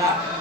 야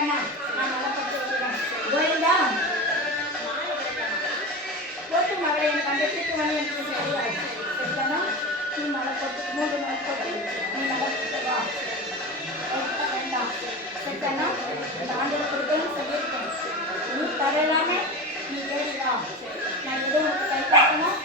சீரை கொடுப்போமா? நான் நலப்பட்டு வருகிறேன். கோவிந்தா போட்டு மகளை எனக்கு அந்த தீட்டு எனக்கு தெரியாது சரிதானா நீ மழை போட்டு மூன்று நாள் போட்டு நீ மழை போட்டு வேண்டாம் சரிதானா இந்த ஆண்டில் கொடுக்கணும்னு சொல்லியிருக்கேன் நீ தரலாமே நீ நான் எதுவும் கை பார்க்கணும்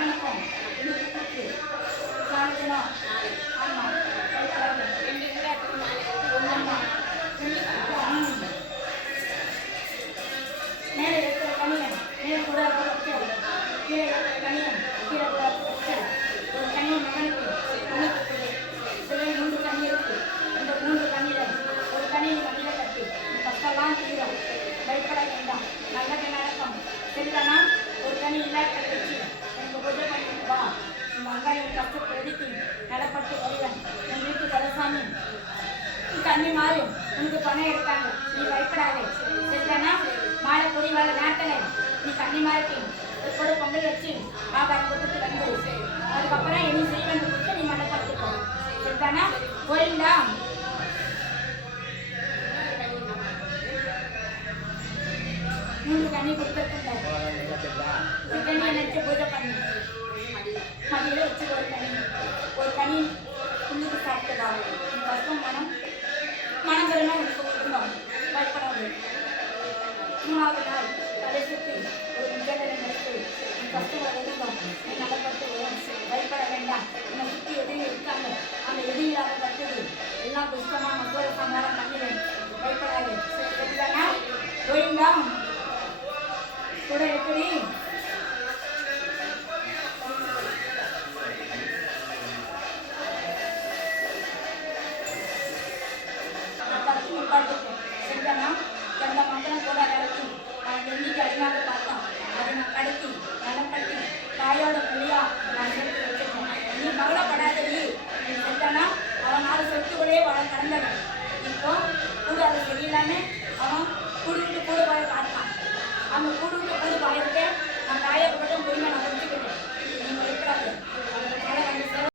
என் மகனுக்கும் இன்னும் கூப்பிட்டு காணிக்கணும் ஆமா பயப்படாத ஆமா ம். மேலே இருக்கிற கனியன் மேலே கூட வச்சு கீழே இருக்கிற கனியன் கீழே கூட வச்சு ஒரு கனியன் மகனுக்கு உனக்கு கொடு. சிலை மூன்று கனி இருக்கு இந்த மூன்று கனியில ஒரு கனி நீ கண்ணில கட்டி உன் கஷ்டம்லாம் தீரும் பயப்பட வேண்டாம் நல்லது நடக்கும் சரிதானா ஒரு கனி இல்லாத நீ கண்ணி மாறு உனக்கு பணம் எடுத்தாங்க. நீ பயப்படாதே. செத்தனா மாலை பொடி வர நேரத்துல நீ கண்ணி மாறிட்டு ஒரு கூட பொங்கல் வச்சு ஆகாரம் கொடுத்துட்டு வந்து அதுக்கப்புறம் இனி செய்வன் கொடுத்து நீ மழை பார்த்துக்கோ செத்தானா கோயிலா மூணு தண்ணி கொடுத்துருக்கேன் ஒரு நினைச்சு பூஜை பண்ணி. மதியில் வச்சு ஒரு தண்ணி. ஒரு தண்ணி உள்ளுக்கு சாப்பிட்டு வா கஷ்டம் மனம் மனம் உனக்கு குடும்பம் பயப்படாது. மூணாவது நாள் தலை ஒரு நிஜங்களை நினைத்து உன் கஷ்டங்களை ஒதுங்கும் நீ நல்லப்பட்டு வரும். பயப்பட வேண்டாம். உன்னை சுற்றி எதிரி இருக்காங்க அந்த எதிரியாக கட்டுது எல்லாம் துஷ்டமா மற்றொரு சங்காரம் பண்ணிடுவேன் பயப்படாது. சரிதானா? கூட எப்படி கூடு விட்டு கூடு